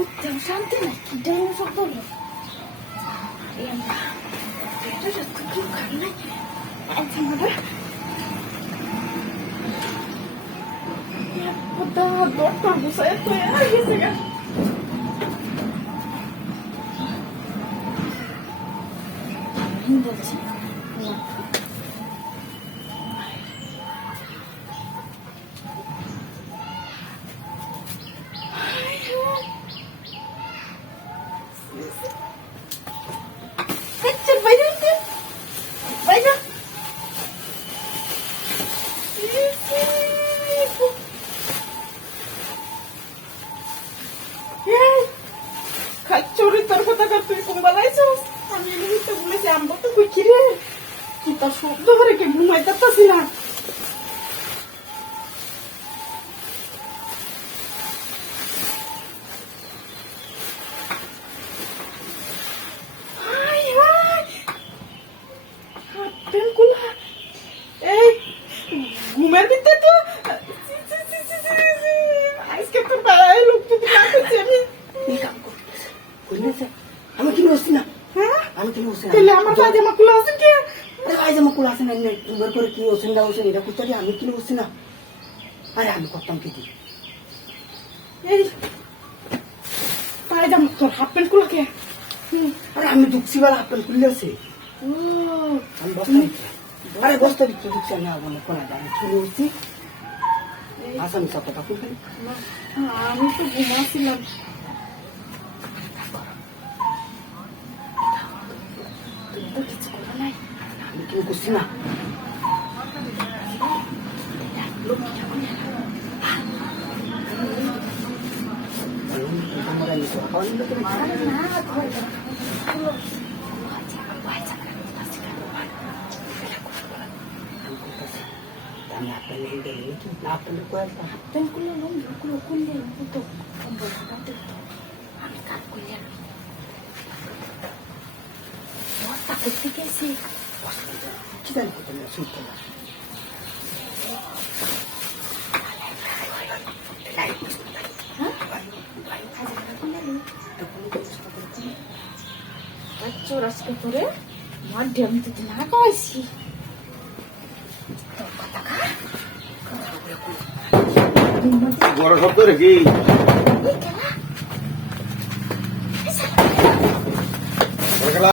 Ten szampionek, daj mu zapomnę. Ja to jest kilka innych. A co mogę? Ja podała dorta, bo sobie to ja nie sobie. Dobrze. তো আম্বা তো কি রে কি তোর শব্দ করে কি ঘুমাইতে পারছি না ঘুমের ভিতরে তো আজকে তো লোক যদি আমি কাম তাহলে আমার পায়জামা খুলে আছেন কি? আরে ভাই জামা কুল আসে না এমনি দুবার করে কি ওসেন না ওসেন এটা করতে আমি কিনে বসছি না? আরে আমি করতাম কি দি এই পায়জামা তোর হাফ প্যান্ট খুলে কে? আরে আমি ঢুকছি বেলা আপনার খুললে আছে আমি বস্তা আরে বস্তা দিচ্ছি ঢুকছি আমি আবার কোনা আসামি আমি তো ঘুমাছিলাম। করছি না আমরা নিয়ে খাওয়া নিলে তো আমি আপনার নিয়ে কি না আপনার কয়েকটা প্যান্ট খুলে লোকগুলো খুললে তো কম্বল হাতে আমি কাজ করলে বস্তা করতে গেছি কি জানি কোথায় না শুনতে না হ্যাঁ চোরাসকে করে মাধ্যে আমি তো না কয়েছি তোর কথা বড় শব্দ রেখি